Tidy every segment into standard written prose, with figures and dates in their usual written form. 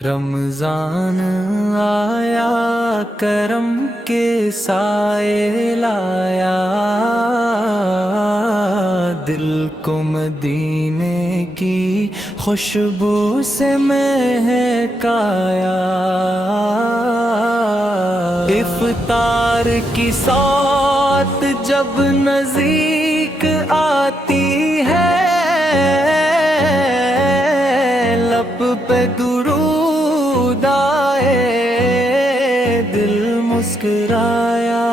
رمضان آیا کرم کے سائے لایا، دل کو مدینے کی خوشبو سے مہکایا، افطار کی سوت جب نزدیک آتی ہے، لب پہ درود آئے دل مسکرایا،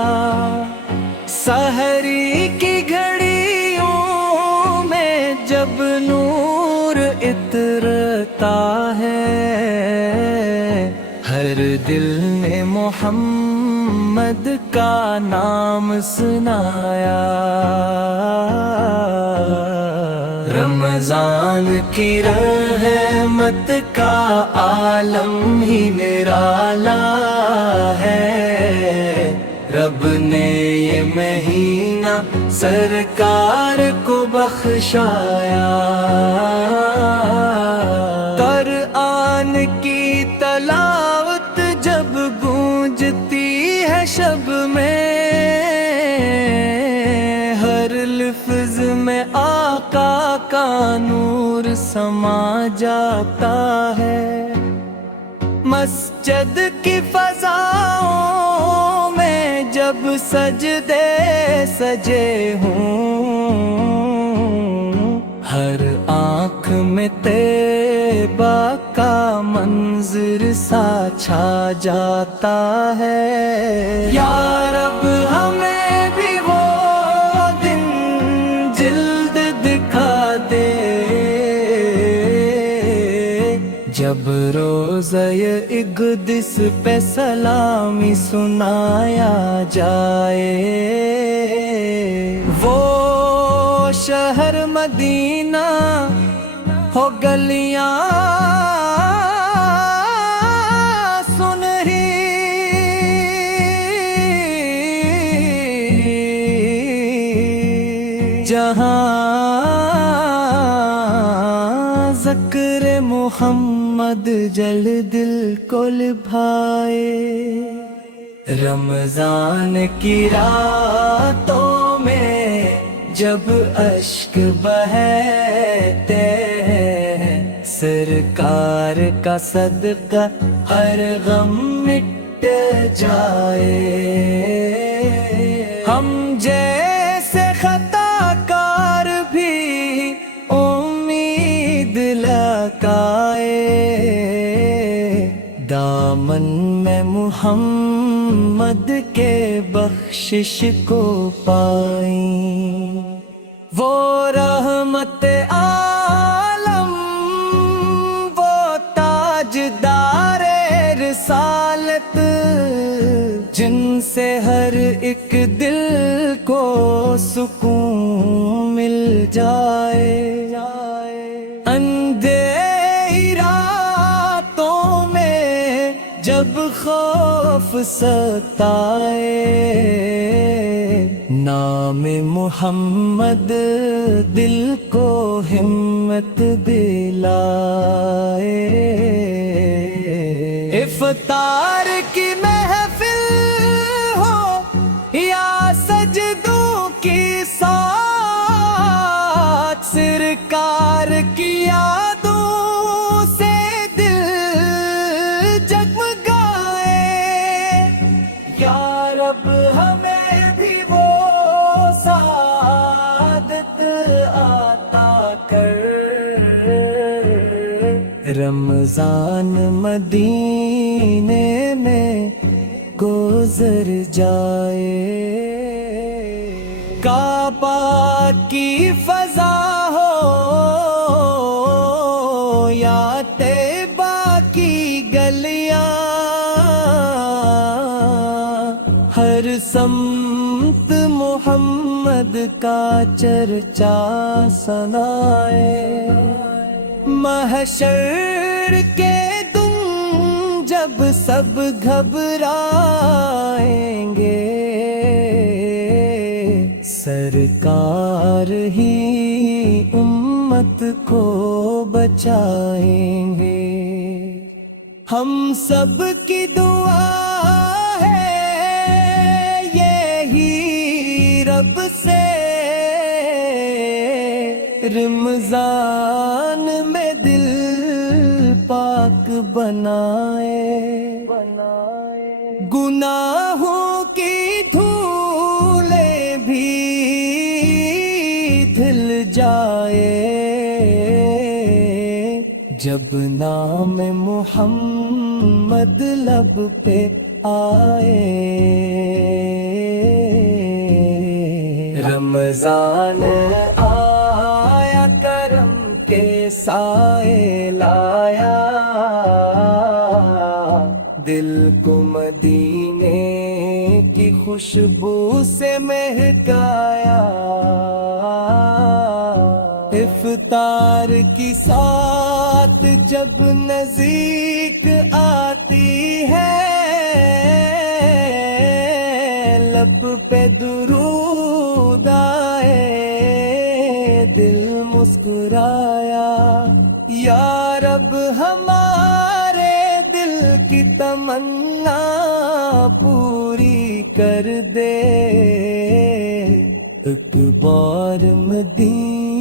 سحری کی گھڑیوں میں جب نور اترتا ہے، ہر دل نے محمد کا نام سنایا، رمضان کی رحمت کا عالم ہی نرالا ہے، رب نے یہ مہینہ سرکار کو بخشایا، قرآن کی تلاوت جب گونجتی ہے شب میں، ہر لفظ میں آقا کا نور سما جاتا ہے، مسجد کی فضاؤں میں جب سجدے سجے ہوں، ہر آنکھ میں طیبہ کا منظر سا چھا جاتا ہے، یا رب ہمیں بھی وہ دن جلد دکھا دے جب روزہ اقدس پہ سلامی سنایا جائے، وہ شہر مدینہ ہو گلیاں سنہری، جہاں ذکر محمد جل دل کو لبھائے، رمضان کی راتوں میں جب اشک بہتے ہیں، سرکار کا صدقہ ہر غم مٹ جائے، ہم جیسے خطا کار بھی امید لگائے، دامن میں محمد کے بخشش کو پائیں، وہ رحمت عالم وہ تاجدار رسالت، جن سے ہر ایک دل کو سکون مل جائے، اندھیری راتوں میں جب خوف ستائے، نام محمد دل کو ہمت دلائے، افطار کی محفل ہو یا سجدوں کی ساتھ، سرکار کی یادوں سے دل جگمگائے، یا رب ہمیں بھی وہ سعادت عطا کر، رمضان مدینے میں گزر جائے، کعبہ کی فضا ہو یا طیبہ کی گلیاں، ہر سمت محمد کا چرچا سنائے، محشر کے دن جب سب گھبرائیں گے، سرکار ہی امت کو بچائیں گے۔ ہم سب کی دعا ہے یہی رب سے، رمضان میں دل پاک بنائے، گناہوں کی دھولیں بھی دھل جائے، جب نام محمد لب پہ آئے۔ رمضان آیا کرم کے سائے لایا، دل کو مدینے کی خوشبو سے مہکایا، افطار کی ساتھ جب نزدیک آتی ہے، لب پہ درود آئے، دل مسکرایا، یا رب ہمارے دل کی تمنا پوری کر دے، ایک بار مدینہ